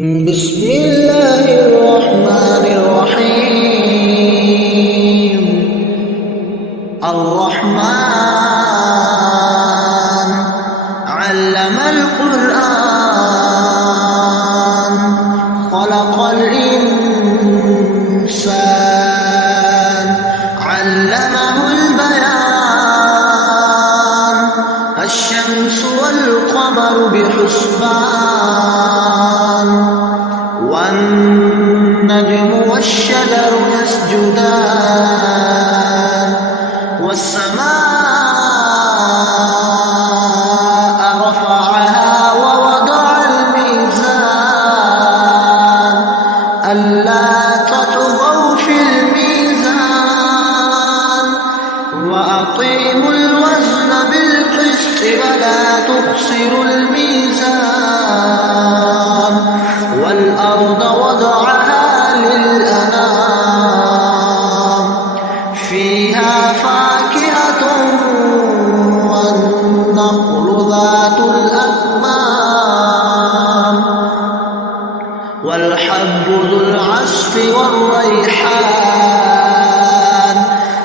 بسم الله الرحمن الرحيم. الرحمن علم القرآن خلق الإنسان علمه البيان الشمس والقمر بحسبان والنجم والشجر يسجدان والسماء رفعها ووضع الميزان ألا تطغوا في الميزان وأقيموا الوزن بالقسط ولا تخسروا الميزان والأرض وضعها للأنام فيها فاكهة والنخل ذات الأكمام والحب ذو العصف والريحان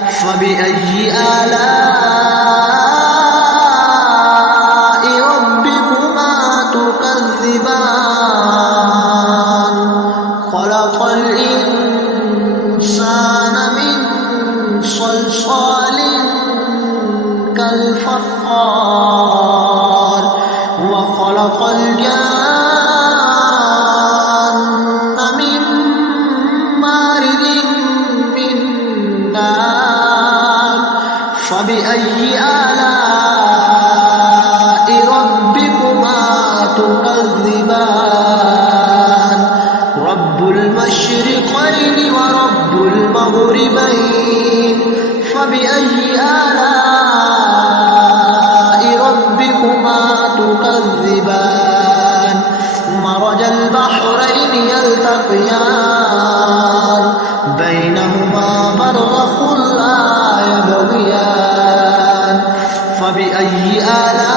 فبأي آلاء ربكما تكذبان خلق الإنسان من صلصال كالفخار وخلق الجان من مارد من نار فبأي آلاء ربكما تكذبان رب المشرقين ورب المغربين فبأي آلاء ربكما تكذبان مرج البحرين يلتقيان بينهما برزخ لا يبغيان فبأي آلاء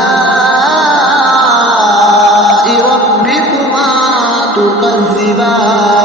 ربكما تكذبان